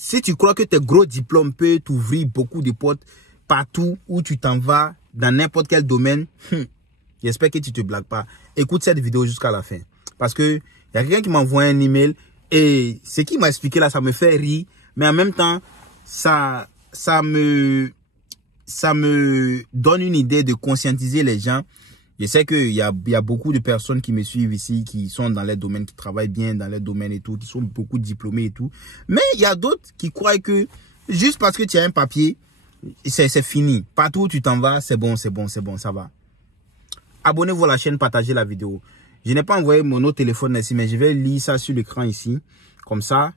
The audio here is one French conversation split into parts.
Si tu crois que tes gros diplômes peuvent t'ouvrir beaucoup de portes partout où tu t'en vas, dans n'importe quel domaine, j'espère que tu te blagues pas. Écoute cette vidéo jusqu'à la fin. Parce que il y a quelqu'un qui m'a envoyé un email et ce qu'il m'a expliqué là, ça me fait rire. Mais en même temps, ça me donne une idée de conscientiser les gens. Je sais qu'il y a beaucoup de personnes qui me suivent ici, qui sont dans les domaines, qui travaillent bien dans les domaines et tout, qui sont beaucoup diplômés et tout. Mais il y a d'autres qui croient que juste parce que tu as un papier, c'est fini. Partout où tu t'en vas, c'est bon, ça va. Abonnez-vous à la chaîne, partagez la vidéo. Je n'ai pas envoyé mon autre téléphone ici, mais je vais lire ça sur l'écran ici. Comme ça,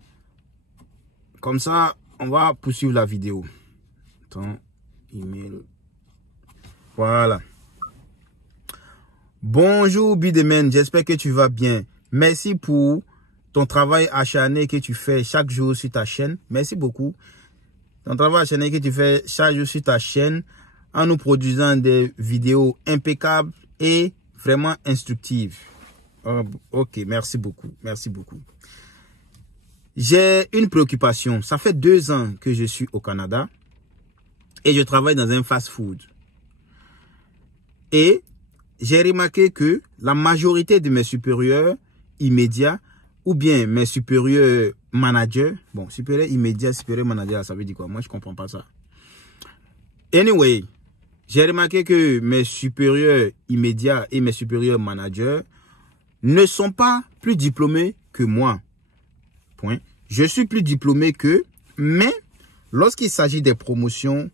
on va poursuivre la vidéo. Ton email. Voilà. Bonjour Bidemen, j'espère que tu vas bien. Merci pour ton travail acharné que tu fais chaque jour sur ta chaîne. Merci beaucoup. Ton travail acharné que tu fais chaque jour sur ta chaîne en nous produisant des vidéos impeccables et vraiment instructives. Ok, merci beaucoup. Merci beaucoup. J'ai une préoccupation. Ça fait 2 ans que je suis au Canada et je travaille dans un fast-food. Et j'ai remarqué que la majorité de mes supérieurs immédiats ou bien mes supérieurs managers, bon, supérieur immédiat, supérieur manager, ça veut dire quoi? Moi, je comprends pas ça. Anyway, j'ai remarqué que mes supérieurs immédiats et mes supérieurs managers ne sont pas plus diplômés que moi. Point. Je suis plus diplômé qu'eux, mais lorsqu'il s'agit des promotions,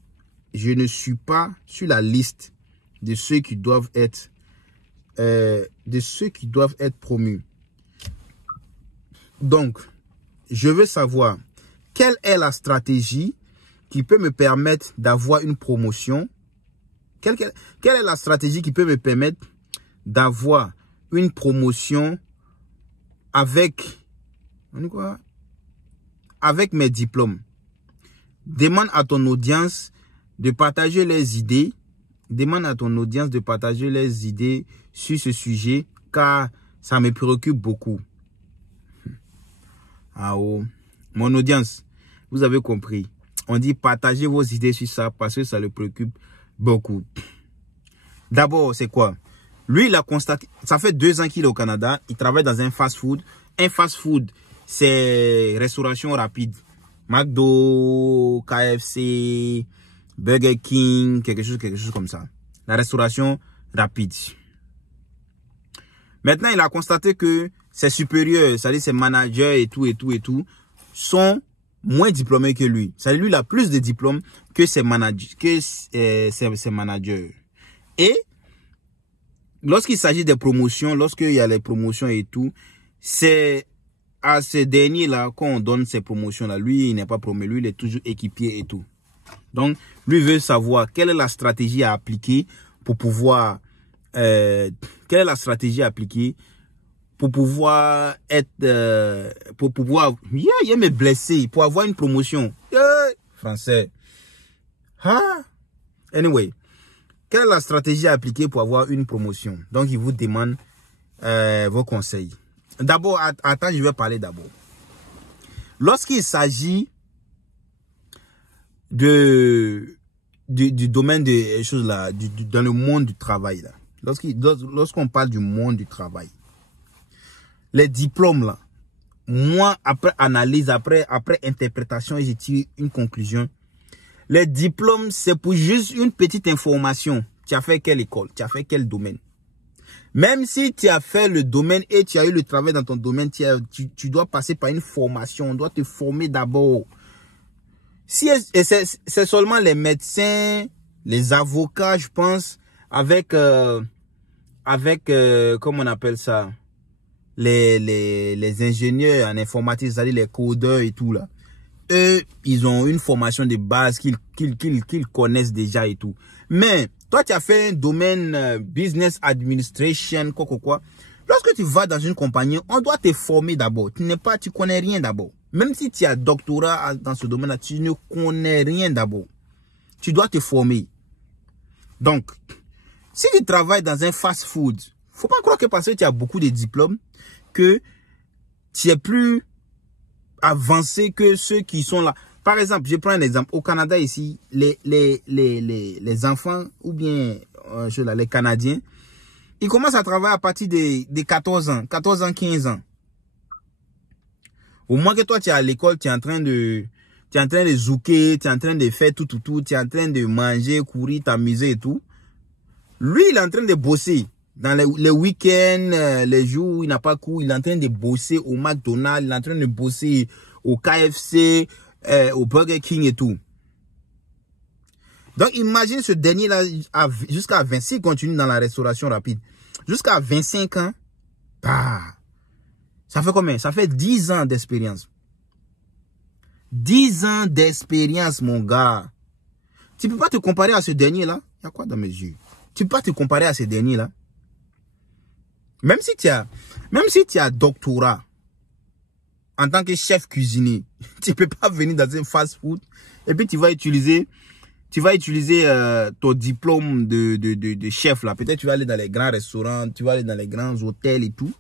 je ne suis pas sur la liste de ceux qui doivent être promus. Donc, je veux savoir quelle est la stratégie qui peut me permettre d'avoir une promotion. Quelle est la stratégie qui peut me permettre d'avoir une promotion avec mes diplômes. Demande à ton audience de partager les idées. Demande à ton audience de partager les idées sur ce sujet, car ça me préoccupe beaucoup. Ah oh, mon audience, vous avez compris. On dit partagez vos idées sur ça parce que ça le préoccupe beaucoup. D'abord, c'est quoi? Lui, il a constaté, ça fait 2 ans qu'il est au Canada, il travaille dans un fast-food. Un fast-food, c'est restauration rapide. McDo, KFC, Burger King, quelque chose comme ça. La restauration rapide. Maintenant, il a constaté que ses supérieurs, c'est-à-dire ses managers et tout, sont moins diplômés que lui. C'est-à-dire lui, il a plus de diplômes que ses managers. Et lorsqu'il s'agit des promotions, lorsqu'il y a les promotions et tout, c'est à ces derniers-là qu'on donne ces promotions-là. Lui, il n'est pas promu, lui, il est toujours équipier et tout. Donc, lui veut savoir quelle est la stratégie à appliquer pour pouvoir être, me blesser, pour avoir une promotion. Français. Anyway, quelle est la stratégie à appliquer pour avoir une promotion? Donc, il vous demande vos conseils. D'abord, attends, je vais parler d'abord. Lorsqu'il s'agit du domaine des choses là, dans le monde du travail là, lorsqu'on parle du monde du travail, les diplômes là, moi après analyse, après interprétation, j'ai tiré une conclusion. Les diplômes, c'est pour juste une petite information. Tu as fait quelle école? Tu as fait quel domaine? Même si tu as fait le domaine et tu as eu le travail dans ton domaine, tu dois passer par une formation. On doit te former d'abord. Si c'est seulement les médecins, les avocats, je pense, avec comment on appelle ça, les ingénieurs en informatique, c'est-à-dire les codeurs et tout là. Eux, ils ont une formation de base qu'ils connaissent déjà et tout. Mais toi, tu as fait un domaine business administration, quoi. Lorsque tu vas dans une compagnie, on doit te former d'abord. Tu connais rien d'abord. Même si tu as doctorat dans ce domaine-là, tu ne connais rien d'abord. Tu dois te former. Donc, si tu travailles dans un fast-food, faut pas croire que parce que tu as beaucoup de diplômes, que tu es plus avancé que ceux qui sont là. Par exemple, je prends un exemple. Au Canada, ici, les enfants, ou bien les Canadiens, ils commencent à travailler à partir de 14 ans, 15 ans. Au moins que toi, tu es à l'école, tu es en train de zouker, tu es en train de faire tout, tu es en train de manger, courir, t'amuser et tout. Lui, il est en train de bosser. Dans les week-ends, les jours où il n'a pas cours, il est en train de bosser au McDonald's, il est en train de bosser au KFC, au Burger King et tout. Donc, imagine ce dernier-là jusqu'à 26, il continue dans la restauration rapide. Jusqu'à 25 ans, bah, ça fait combien? Ça fait 10 ans d'expérience. 10 ans d'expérience, mon gars. Tu peux pas te comparer à ce dernier-là? Il y a quoi dans mes yeux? Tu peux pas te comparer à ce dernier-là? Même si tu as doctorat en tant que chef cuisinier, tu peux pas venir dans un fast-food et puis tu vas utiliser ton diplôme de chef là. Peut-être tu vas aller dans les grands restaurants, tu vas aller dans les grands hôtels et tout.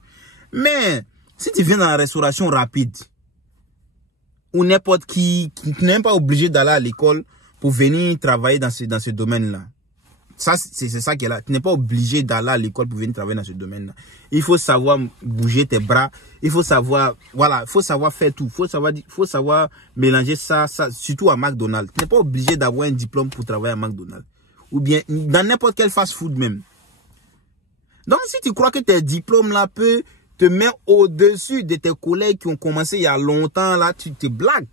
Mais si tu viens dans la restauration rapide, ou n'importe qui n'est pas obligé d'aller à l'école pour venir travailler dans ce domaine-là. Ça, c'est ça qui est là. Tu n'es pas obligé d'aller à l'école pour venir travailler dans ce domaine-là. Il faut savoir bouger tes bras. Il faut savoir, voilà, il faut savoir faire tout. Il faut savoir mélanger ça, surtout à McDonald's. Tu n'es pas obligé d'avoir un diplôme pour travailler à McDonald's. Ou bien dans n'importe quel fast-food même. Donc, si tu crois que tes diplômes-là peuvent te mettre au-dessus de tes collègues qui ont commencé il y a longtemps, là, tu te blagues.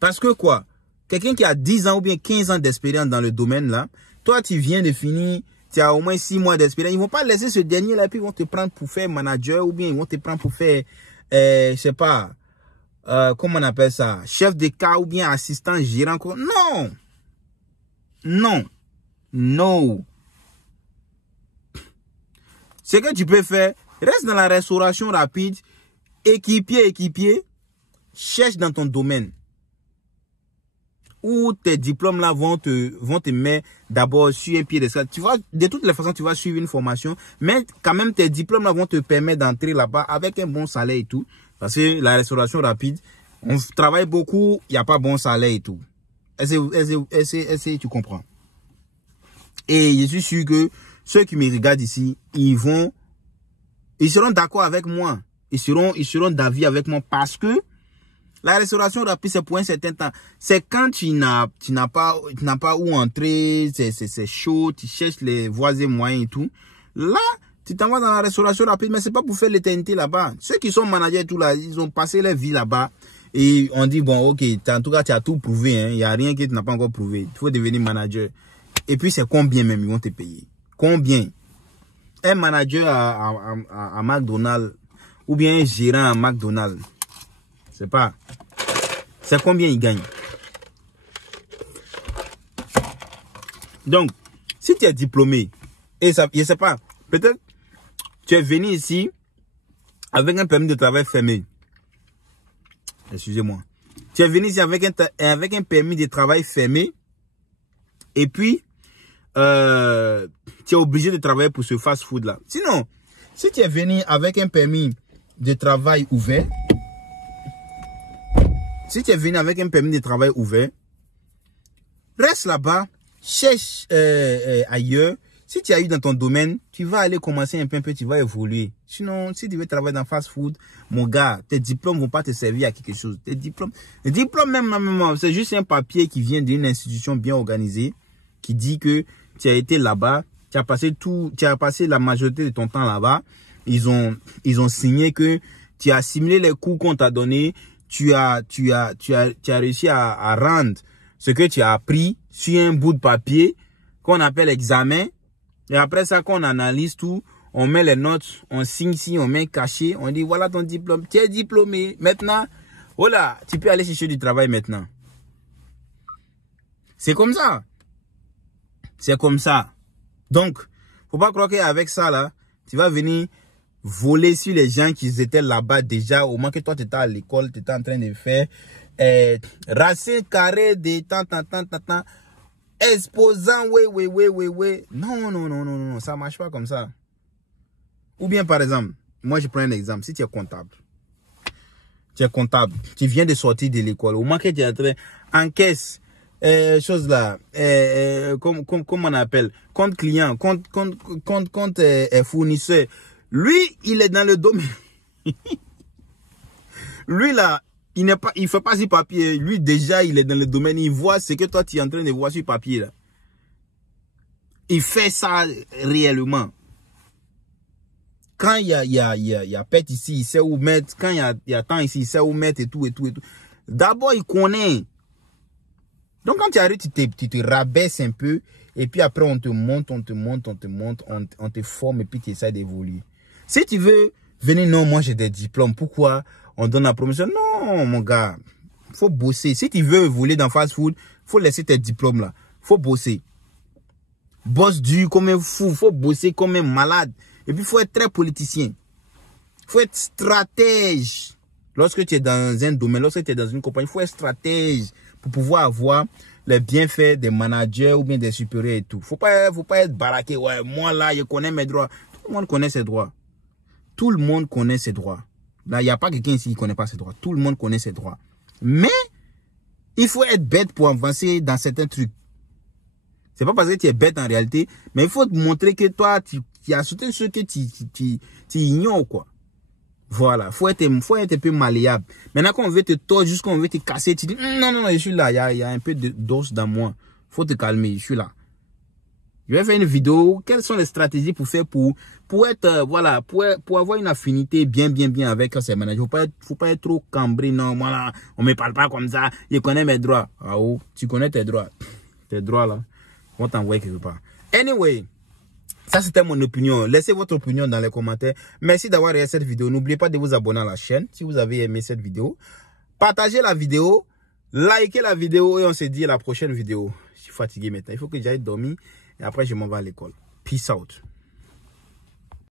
Parce que quoi? Quelqu'un qui a 10 ans ou bien 15 ans d'expérience dans le domaine-là, toi, tu viens de finir, tu as au moins 6 mois d'expérience. Ils ne vont pas laisser ce dernier-là, puis ils vont te prendre pour faire manager, ou bien ils vont te prendre pour faire, je sais pas, comment on appelle ça, chef de cas, ou bien assistant gérant. Non! Non! Non! Ce que tu peux faire, reste dans la restauration rapide, équipier, cherche dans ton domaine. Où tes diplômes là vont te mettre d'abord sur un pied d'escalier. Tu vois, de toutes les façons, tu vas suivre une formation, mais quand même tes diplômes là vont te permettre d'entrer là-bas avec un bon salaire et tout. Parce que la restauration rapide, on travaille beaucoup, il n'y a pas bon salaire et tout. Est-ce que tu comprends? Et je suis sûr que ceux qui me regardent ici, ils seront d'accord avec moi. Ils seront d'avis avec moi parce que la restauration rapide, c'est pour un certain temps. C'est quand tu n'as pas où entrer, c'est chaud, tu cherches les voies et moyens et tout. Là, tu t'en vas dans la restauration rapide, mais c'est pas pour faire l'éternité là-bas. Ceux qui sont managers et tout là, ils ont passé leur vie là-bas. Et on dit, bon, ok, en tout cas, tu as tout prouvé. Hein. Il n'y a rien que tu n'as pas encore prouvé. Il faut devenir manager. Et puis, c'est combien même ils vont te payer? Combien? Un manager à McDonald's ou bien un gérant à McDonald's. C'est combien il gagne. Donc, si tu es diplômé, et ça, je sais pas, peut-être tu es venu ici avec un permis de travail fermé. Excusez-moi. Tu es venu ici avec un permis de travail fermé. Et puis, tu es obligé de travailler pour ce fast-food là. Sinon, si tu es venu avec un permis de travail ouvert, reste là-bas, cherche ailleurs. Si tu as eu dans ton domaine, tu vas aller commencer un peu, tu vas évoluer. Sinon, si tu veux travailler dans fast-food, mon gars, tes diplômes vont pas te servir à quelque chose. Les diplômes même, c'est juste un papier qui vient d'une institution bien organisée, qui dit que tu as été là-bas, tu as passé la majorité de ton temps là-bas. Ils ont signé que tu as assimilé les cours qu'on t'a donné. Tu as réussi à rendre ce que tu as appris sur un bout de papier qu'on appelle examen. Et après ça, qu'on analyse tout, on met les notes, on signe ici, on met caché, on dit voilà ton diplôme, tu es diplômé. Maintenant, voilà, tu peux aller chercher du travail maintenant. C'est comme ça. C'est comme ça. Donc, faut pas croire qu'avec ça là, tu vas venir voler sur les gens qui étaient là-bas déjà, au moins que toi tu étais à l'école, tu étais en train de faire racine carré de tant, exposant, oui. Non, ça marche pas comme ça. Ou bien par exemple, moi je prends un exemple, si tu es comptable, Tu es comptable. Tu viens de sortir de l'école. Au moins que tu es en train, encaisse, chose là, comme on appelle, compte client, compte fournisseur. Lui, il est dans le domaine. Lui là, il fait pas sur papier. Lui déjà, il est dans le domaine. Il voit ce que toi tu es en train de voir sur papier là. Il fait ça réellement. Quand il y a pète ici, il sait où mettre. Quand il y a temps ici, il sait où mettre et tout. D'abord, il connaît. Donc, quand tu arrives, tu te rabaisses un peu. Et puis après, on te monte, on te forme et puis tu essaies d'évoluer. Si tu veux venir, non, moi j'ai des diplômes. Pourquoi on donne la promotion? Non, mon gars. Faut bosser. Si tu veux évoluer dans fast food, faut laisser tes diplômes là. Faut bosser. Bosse dur comme un fou. Faut bosser comme un malade. Et puis, il faut être très politicien. Il faut être stratège. Lorsque tu es dans un domaine, lorsque tu es dans une compagnie, il faut être stratège pour pouvoir avoir les bienfaits des managers ou bien des supérieurs et tout. Faut pas être baraqué. Ouais, moi là, je connais mes droits. Tout le monde connaît ses droits. Tout le monde connaît ses droits. Là, il n'y a pas quelqu'un ici qui ne connaît pas ses droits. Tout le monde connaît ses droits. Mais, il faut être bête pour avancer dans certains trucs. C'est pas parce que tu es bête en réalité, mais il faut te montrer que toi, tu as certains choses que tu ignores, quoi. Voilà, faut être un peu malléable. Maintenant, quand on veut te tordre, jusqu'à on veut te casser, tu dis, non, je suis là, il y a un peu d'os dans moi. Faut te calmer, je suis là. Je vais faire une vidéo, quelles sont les stratégies pour faire pour être, voilà, pour avoir une affinité bien avec ces managers. Faut pas être trop cambré, non, moi là, on me parle pas comme ça, je connais mes droits. Ah oh, tu connais tes droits. Tes droits là, on t'envoie quelque part. Anyway. Ça, c'était mon opinion. Laissez votre opinion dans les commentaires. Merci d'avoir regardé cette vidéo. N'oubliez pas de vous abonner à la chaîne si vous avez aimé cette vidéo. Partagez la vidéo. Likez la vidéo et on se dit à la prochaine vidéo. Je suis fatigué maintenant. Il faut que j'aille dormir et après je m'en vais à l'école. Peace out.